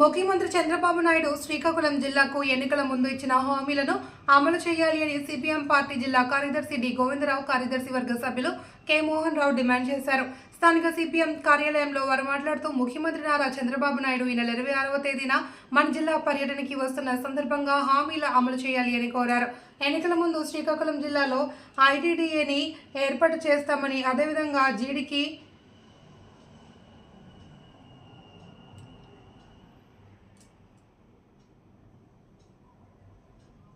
ముఖ్యమంత్రి చంద్రబాబు నాయుడు శ్రీకాకుళం జిల్లాకు ఎన్నికల ముందు ఇచ్చిన హామీలను అమలు చేయాలి అని సిపిఎం పార్టీ జిల్లా కార్యదర్శి డి. గోవిందరావు కార్యదర్శి వర్గ సభ్యులు కె. మోహన్ రావు డిమాండ్ చేశారు. స్థానిక సిపిఎం కార్యాలయంలో వారు మాట్లాడుతూ ముఖ్యమంత్రి నారా చంద్రబాబు నాయుడు ఈ నెల ఇరవై ఆరవ తేదీన మన జిల్లా పర్యటనకి వస్తున్న సందర్భంగా హామీల అమలు చేయాలి అని కోరారు. ఎన్నికల ముందు శ్రీకాకుళం జిల్లాలో ఐటీడీఏని ఏర్పాటు చేస్తామని అదేవిధంగా జీడికి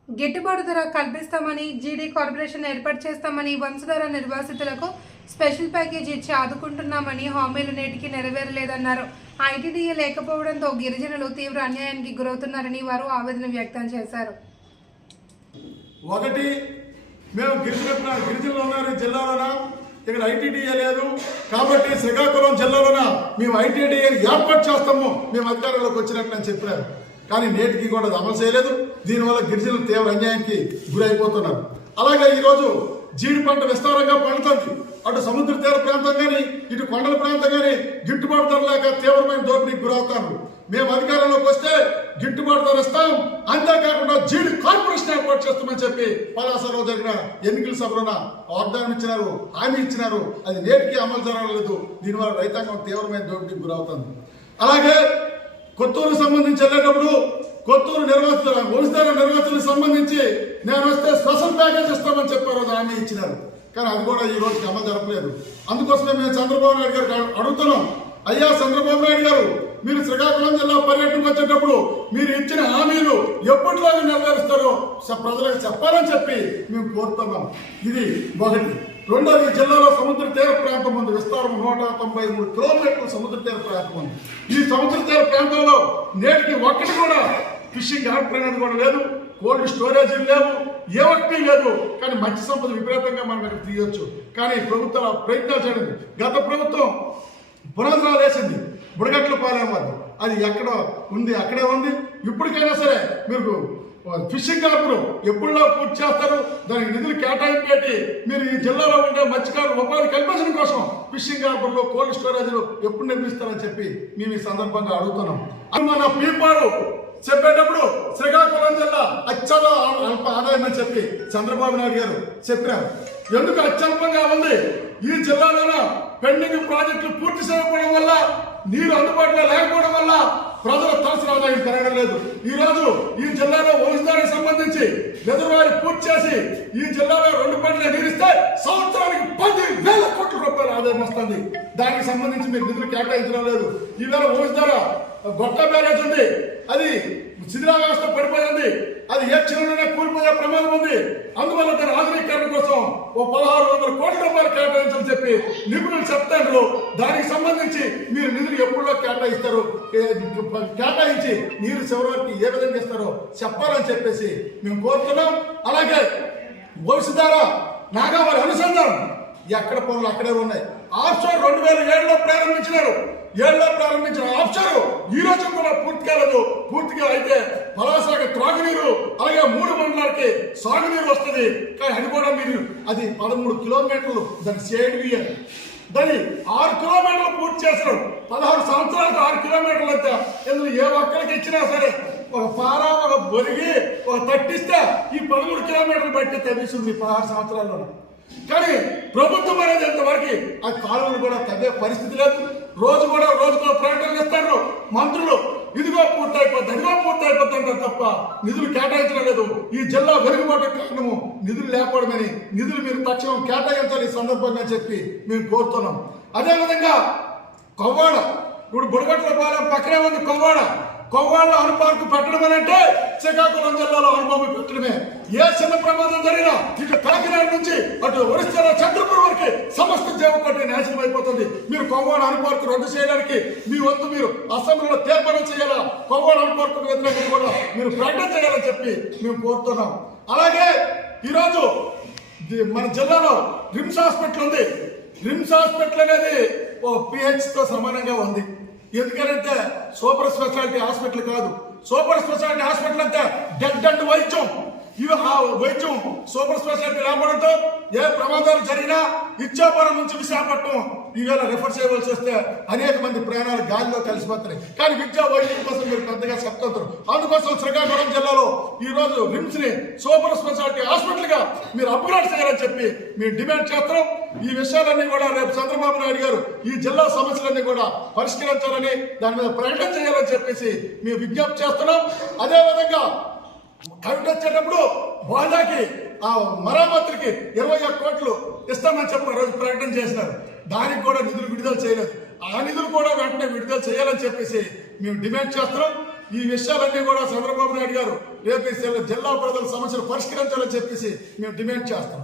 గిట్టుబాటు ధర కల్పిస్తామని జీడీ కార్పొరేషన్ ఏర్పాటు చేస్తామని వంశధార నిర్వాసితులకు స్పెషల్ ప్యాకేజ్ ఇచ్చి ఆదుకుంటున్నామని హామీలు నేటికి నెరవేరలేదన్నారు. ఐటీడీఏ లేకపోవడంతో గిరిజనులు తీవ్ర అన్యాయానికి గురవుతున్నారని వారు ఆవేదన వ్యక్తం చేశారు. ఒకటి మేము గిరిజన గిరిజనులు ఉన్నారు జిల్లాలోన? ఇక్కడ ఐటీడీఏ లేదు. కాబట్టి శ్రీకాకుళం జిల్లాలోన? మేము ఐటీడీఏ ఏర్పాటు చేస్తాము. మేము అధికారంలోకి వచ్చినట్టు అని చెప్పారు కానీ నేటికి కూడా అది అమలు చేయలేదు. దీనివల్ల గిరిజనులు తీవ్ర అన్యాయానికి గురైపోతున్నారు. అలాగే ఈరోజు జీడి పంట విస్తారంగా పండుతుంది. అటు సముద్ర తీర ప్రాంతం కానీ ఇటు కొండల ప్రాంతం కానీ గిట్టుబాటు ధర లేక తీవ్రమైన దోపిడీకి గురవుతారు మేము అధికారంలోకి వస్తే గిట్టుబాటు ధర ఇస్తాం. అంతేకాకుండా జీడి కార్పొరేషన్ ఏర్పాటు చేస్తామని చెప్పి పలాసలో జరిగిన ఎన్నికల సభలోన వాగ్దానం ఇచ్చినారు హామీ ఇచ్చినారు. అది నేటికి అమలు జరగలేదు. దీనివల్ల రైతాంగం తీవ్రమైన దోపిడీకి గురవుతుంది. అలాగే కొత్తూరు సంబంధించి వెళ్ళేటప్పుడు కొత్తూరు నిర్వాసితుల వంశధార నిర్వాసితులకు సంబంధించి నేను వస్తే స్పెషల్ ప్యాకేజ్ ఇస్తామని చెప్పారు అది హామీ ఇచ్చినారు. కానీ అది కూడా ఈ రోజుకి అమలు జరపలేదు. అందుకోసమే మేము చంద్రబాబు నాయుడు గారికి అడుగుతున్నాం. అయ్యా చంద్రబాబు నాయుడు గారు మీరు శ్రీకాకుళం జిల్లా పర్యటనకు వచ్చేటప్పుడు మీరు ఇచ్చిన హామీలు ఎప్పటిలాగా నెరవేరుస్తారో ప్రజలకు చెప్పాలని చెప్పి మేము కోరుతున్నాం. ఇది ఒకటి రెండోది జిల్లాలో సముద్ర తీర ప్రాంతం ఉంది. విస్తారం నూట తొంభై మూడు కిలోమీటర్ల సముద్ర తీర ప్రాంతం ఉంది. ఈ సముద్ర తీర ప్రాంతంలో నేటికి ఒక్కటి కూడా ఫిషింగ్ హార్బర్ కూడా లేదు. కోల్డ్ స్టోరేజ్ లేవు. ఏ ఒక్కటి లేదు. కానీ మత్స్య సంపద విపరీతంగా మనం ఇక్కడ తీయొచ్చు. కానీ ప్రభుత్వం ప్రయత్నాలు చేయండి గత ప్రభుత్వం పునాదురాలు వేసింది. బుడగట్ల పాలెం అది ఎక్కడ ఉంది అక్కడే ఉంది. ఇప్పటికైనా సరే మీరు ఫిషింగ్ హార్బర్ ఎప్పుడులా పూర్తి చేస్తారు? దానికి నిధులు కేటాయింపు పెట్టి మీరు ఈ జిల్లాలో ఉండే మత్స్యకారులు ఉపాధి కల్పించడం కోసం ఫిషింగ్ హార్బర్లో కోల్డ్ స్టోరేజ్లు ఎప్పుడు నిర్మిస్తారని చెప్పి మేము ఈ సందర్భంగా అడుగుతున్నాం. అది మన పీపారు చెప్పేటప్పుడు శ్రీకాకుళం జిల్లా అత్యంత అల్ప ఆదాయం అని చెప్పి చంద్రబాబు నాయుడు గారు చెప్పారు. ఎందుకు అత్యల్పంగా ఉంది? ఈ జిల్లాలోన పెండింగ్ ప్రాజెక్టులు పూర్తి చేయకపోవడం వల్ల నీరు అందుబాటులో లేకపోవడం వల్ల ప్రజల తలసరి ఆదాయం పెరగడం లేదు. ఈ రోజు ఈ జిల్లాలో వంశధానికి సంబంధించి రిజర్వాయర్ పూర్తి చేసి ఈ జిల్లాలో రెండు పంటలు నీరిస్తే సంవత్సరానికి పది వేల కోట్ల రూపాయల ఆదాయం వస్తుంది. దానికి సంబంధించి మీరు నిధులు కేటాయించడం లేదు. ఈవేళ వంశధార గొట్ట బ్యారేజ్ ఉంది అది శిథిలావస్థ పడిపోయింది. అది ఏ కూలిపోయే ప్రమాదం ఉంది. అందువల్ల దాని ఆధునీకరణ కోసం ఓ పదహారు వందల కోట్ల రూపాయలు కేటాయించని చెప్పి నిపుణులు చెప్తారు దానికి సంబంధించి మీరు నిధులు ఎప్పుడో కేటాయిస్తారు? కేటాయించి నీరు చివరికి ఏ విధంగా ఇస్తారో చెప్పాలని చెప్పేసి మేము కోరుతున్నాం. అలాగే భవిష్యత్ ద్వారా నాగావారి అనుసంధానం. ఎక్కడ పనులు అక్కడే ఉన్నాయి. ఆఫ్షోర్ రెండు వేల ఏడులో ప్రారంభించినారు. ఏడులో ప్రారంభించిన ఆఫ్షోర్ ఈ రోజు కూడా పూర్తి కాలేదు పూర్తిగా అయితే పలాసాగ త్రాగునీరు అలాగే మూడు మండలాలకి సాగునీరు వస్తుంది. కానీ అది కూడా మీరు అది పదమూడు కిలోమీటర్లు దాని సేడివియర్ దాన్ని ఆరు కిలోమీటర్లు పూర్తి చేస్తారు పదహారు సంవత్సరాలకు ఆరు కిలోమీటర్లు అంతా. ఎందుకు ఏ ఒక్కరికి ఇచ్చినా సరే ఒక పార ఒక బొరిగి ఒక తట్టిస్తే ఈ పదమూడు కిలోమీటర్లు బట్టి తెలిసింది పదహారు సంవత్సరాల్లో కానీ ప్రభుత్వం అనేది ఇంతవరకు ఆ కాలువలు కూడా తగ్గే పరిస్థితి లేదు. రోజు కూడా రోజుకో ప్రకటనలు ఇస్తారు. మంత్రులు ఇదిగో పూర్తయిపోద్ది ఇదిగో అంటారు తప్ప నిధులు కేటాయించడం లేదు. ఈ జిల్లా వెలుగుబాటు కారణము నిధులు లేకపోవడమని నిధులు మీరు తక్షణం కేటాయించాలి ఈ సందర్భంగా చెప్పి మేము కోరుతున్నాం. అదేవిధంగా కొవ్వాడ ఇప్పుడు బుడగట్ల పాలెం పక్కనే ఉంది కొవ్వాడ. కొవ్వాడ అనుపార్కు పెట్టడం అని అంటే శ్రీకాకుళం జిల్లాలో అనుభవం పెట్టడమే. ఏ చిన్న ప్రమాదం జరిగినా ఇటు కాకినాడ నుంచి అటు ఒరిస్సాలో చంద్రపూర్ వరకు సమస్త జీవకోటి నాశనం అయిపోతుంది. మీరు కొవ్వాడ అనుపార్కు రద్దు చేయడానికి మీ వంతు మీరు అసెంబ్లీలో తీర్మానం చేయాలా? కొవ్వాడ అనుపార్కు వ్యతిరేకంగా కూడా మీరు ప్రకటన చేయాలని చెప్పి మేము కోరుతున్నాం. అలాగే ఈరోజు మన జిల్లాలో రిమ్స్ హాస్పిటల్ ఉంది. రిమ్స్ హాస్పిటల్ అనేది ఓ పిహెచ్తో సమానంగా ఉంది. ఎందుకంటే సూపర్ స్పెషాలిటీ హాస్పిటల్ కాదు. సూపర్ స్పెషాలిటీ హాస్పిటల్ అంటే డెడ్ అండ్ వైద్యం. ఇవి ఆ వైద్యం. సూపర్ స్పెషాలిటీ రావడంతో ఏ ప్రమాదాలు జరిగినా ఇచ్చాపురం నుంచి విశాఖపట్నం ఈవేళ రిఫర్ చేయవలసి వస్తే అనేక మంది ప్రాణాలు గాలిలో కలిసిపోతున్నాయి. కానీ విద్యా వైద్యం కోసం మీరు పెద్దగా చెప్తారు అందుకోసం శ్రీకాకుళం జిల్లాలో ఈ రోజు రిమ్స్ని సూపర్ స్పెషాలిటీ హాస్పిటల్గా మీరు అప్గ్రేడ్ చేయాలని చెప్పి మేము డిమాండ్ చేస్తున్నాం. ఈ విషయాలన్నీ కూడా రేపు చంద్రబాబు నాయుడు గారు ఈ జిల్లా సమస్యలన్నీ కూడా పరిష్కరించాలని దాని మీద ప్రకటన చేయాలని చెప్పేసి మేము విజ్ఞప్తి చేస్తున్నాం. అదేవిధంగా విధంగా వచ్చేటప్పుడు వాళ్ళకి ఆ మరామతులకి ఇరవై ఒక్క కోట్లు ఇస్తామని చెప్పి రోజు ప్రకటన చేసినారు. దానికి కూడా నిధులు విడుదల చేయలేదు. ఆ నిధులు కూడా వెంటనే విడుదల చేయాలని చెప్పేసి మేము డిమాండ్ చేస్తున్నాం. ఈ విషయాలన్నీ కూడా చంద్రబాబు నాయుడు గారు రేపు జిల్లా ప్రజల సమస్యలు పరిష్కరించాలని చెప్పేసి మేము డిమాండ్ చేస్తాం